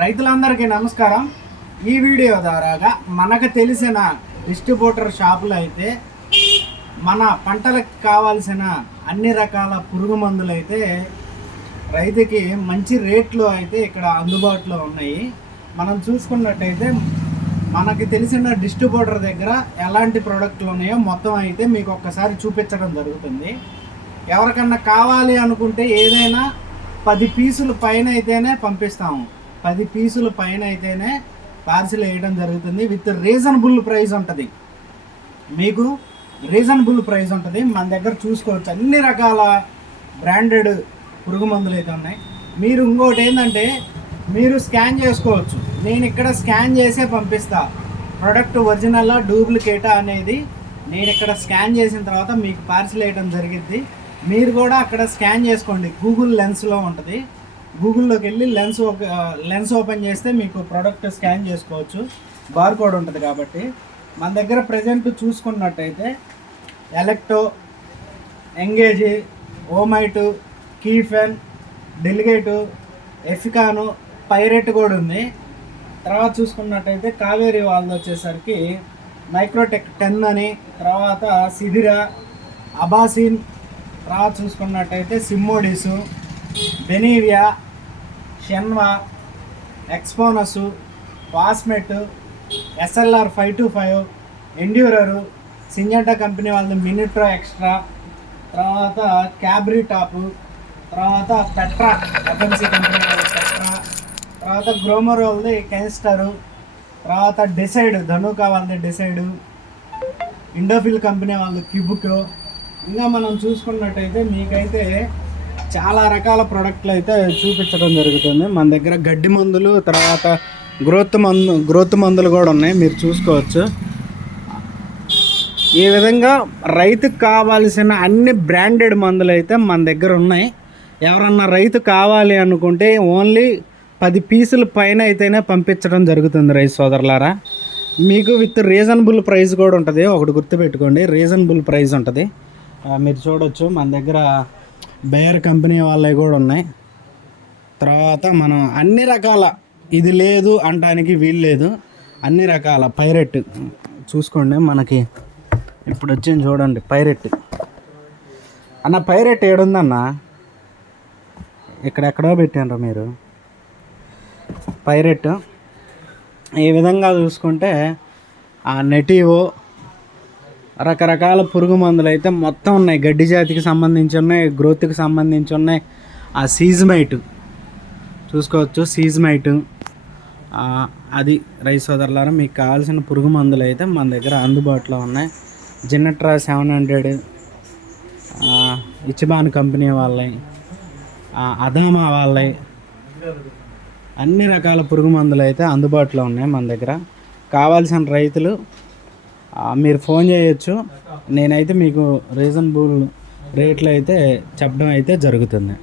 రైతులందరికీ నమస్కారం. ఈ వీడియో ద్వారాగా మనకు తెలిసిన డిస్ట్రిబ్యూటర్ షాపులు అయితే మన పంటలకు కావాల్సిన అన్ని రకాల పురుగు మందులు అయితే రైతుకి మంచి రేట్లు అయితే ఇక్కడ అందుబాటులో ఉన్నాయి. మనం చూసుకున్నట్టయితే మనకి తెలిసిన డిస్ట్రిబ్యూటర్ దగ్గర ఎలాంటి ప్రోడక్ట్లు ఉన్నాయో మొత్తం అయితే మీకు ఒక్కసారి చూపించడం జరుగుతుంది. ఎవరికన్నా కావాలి అనుకుంటే ఏదైనా 10 పీసుల పైన అయితేనే పంపిస్తాము. 10 పీసుల పైన అయితేనే పార్సిల్ వేయడం జరుగుతుంది. విత్ రీజనబుల్ ప్రైస్ ఉంటుంది. మీకు రీజనబుల్ ప్రైస్ ఉంటుంది. మన దగ్గర చూసుకోవచ్చు అన్ని రకాల బ్రాండెడ్ పురుగు మందులు అయితే ఉన్నాయి. మీరు ఇంకోటి ఏంటంటే మీరు స్కాన్ చేసుకోవచ్చు. నేను ఇక్కడ స్కాన్ చేసే పంపిస్తా. ప్రోడక్ట్ ఒరిజినల్ డూప్లికేటా అనేది నేను ఇక్కడ స్కాన్ చేసిన తర్వాత మీకు పార్సిల్ వేయడం జరిగింది. మీరు కూడా అక్కడ స్కాన్ చేసుకోండి. గూగుల్ లెన్స్లో ఉంటుంది. గూగుల్లోకి వెళ్ళి లెన్స్ ఓపెన్ చేస్తే మీకు ప్రోడక్ట్ స్కాన్ చేసుకోవచ్చు. బార్ కోడ్ ఉంటుంది కాబట్టి. మన దగ్గర ప్రజెంట్ చూసుకున్నట్టయితే ఎలక్టో, ఎంగేజీ, ఓమైటు, కీఫెన్, డెలిగేటు, ఎఫికాను, పైరెట్ కూడా ఉంది. తర్వాత చూసుకున్నట్టయితే కావేరీ వాళ్ళది వచ్చేసరికి మైక్రోటెక్ 10 అని, తర్వాత సిదిరా, అబాసిన్, తర్వాత చూసుకున్నట్టయితే సిమ్మోడిసు, బెనీవియా, షెన్వా, ఎక్స్పోనసు, ఫాస్మెట్, ఎస్ఎల్ఆర్ 525, ఎండ్యూరరు, సింజెంటా కంపెనీ వాళ్ళది మినిట్రో ఎక్స్ట్రా, తర్వాత క్యాబ్రీ టాపు, తర్వాత పెట్రా ఎఫ్ఎంసీ కంపెనీ వాళ్ళది పెట్రా, తర్వాత గ్రోమర్ వాళ్ళది కెన్స్టరు, తర్వాత డిసైడ్ ధనుకా వాళ్ళది డిసైడు, ఇండోఫిల్ కంపెనీ వాళ్ళది క్యూబుకో. ఇంకా మనం చూసుకున్నట్టయితే మీకైతే చాలా రకాల ప్రోడక్ట్లు అయితే చూపించడం జరుగుతుంది. మన దగ్గర గడ్డి మందులు, తర్వాత గ్రోత్ మందులు కూడా ఉన్నాయి. మీరు చూసుకోవచ్చు. ఈ విధంగా రైతుకు కావాల్సిన అన్ని బ్రాండెడ్ మందులు అయితే మన దగ్గర ఉన్నాయి. ఎవరన్నా రైతు కావాలి అనుకుంటే ఓన్లీ 10 పీసుల పైన అయితేనే పంపించడం జరుగుతుంది. రైతు సోదరులారా, మీకు విత్ రీజనబుల్ ప్రైస్ కూడా ఉంటుంది. ఒకటి గుర్తుపెట్టుకోండి, రీజనబుల్ ప్రైస్ ఉంటుంది. మీరు చూడొచ్చు మన దగ్గర బేయర్ కంపెనీ వాళ్ళవి కూడా ఉన్నాయి. తర్వాత మనం అన్ని రకాల, ఇది లేదు అనడానికి వీలు లేదు, అన్ని రకాల పైరెట్ చూసుకోండి. మనకి ఇప్పుడు వచ్చింది చూడండి పైరెట్. అన్న పైరెట్ ఏడుందన్న? ఇక్కడెక్కడో పెట్టారు మీరు పైరెట్. ఈ విధంగా చూసుకుంటే ఆ నెటివో రకరకాల పురుగు మందులు అయితే మొత్తం ఉన్నాయి. గడ్డి జాతికి సంబంధించి ఉన్నాయి, గ్రోత్కి సంబంధించి ఉన్నాయి. ఆ సీజ్మైట్ చూసుకోవచ్చు, సీజ్మైట్. అది రైతు సోదరులారా, మీకు కావాల్సిన పురుగు మందులు అయితే మన దగ్గర అందుబాటులో ఉన్నాయి. జిన్నట్రా 700, ఇచిబాన్ కంపెనీ వాళ్ళవి, అదామా వాళ్ళవి, అన్ని రకాల పురుగు మందులు అయితే అందుబాటులో ఉన్నాయి మన దగ్గర. కావాల్సిన రైతులు మీరు ఫోన్ చేయొచ్చు. నేనైతే మీకు రీజనబుల్ రేట్లు అయితే చెప్పడం అయితే జరుగుతుంది.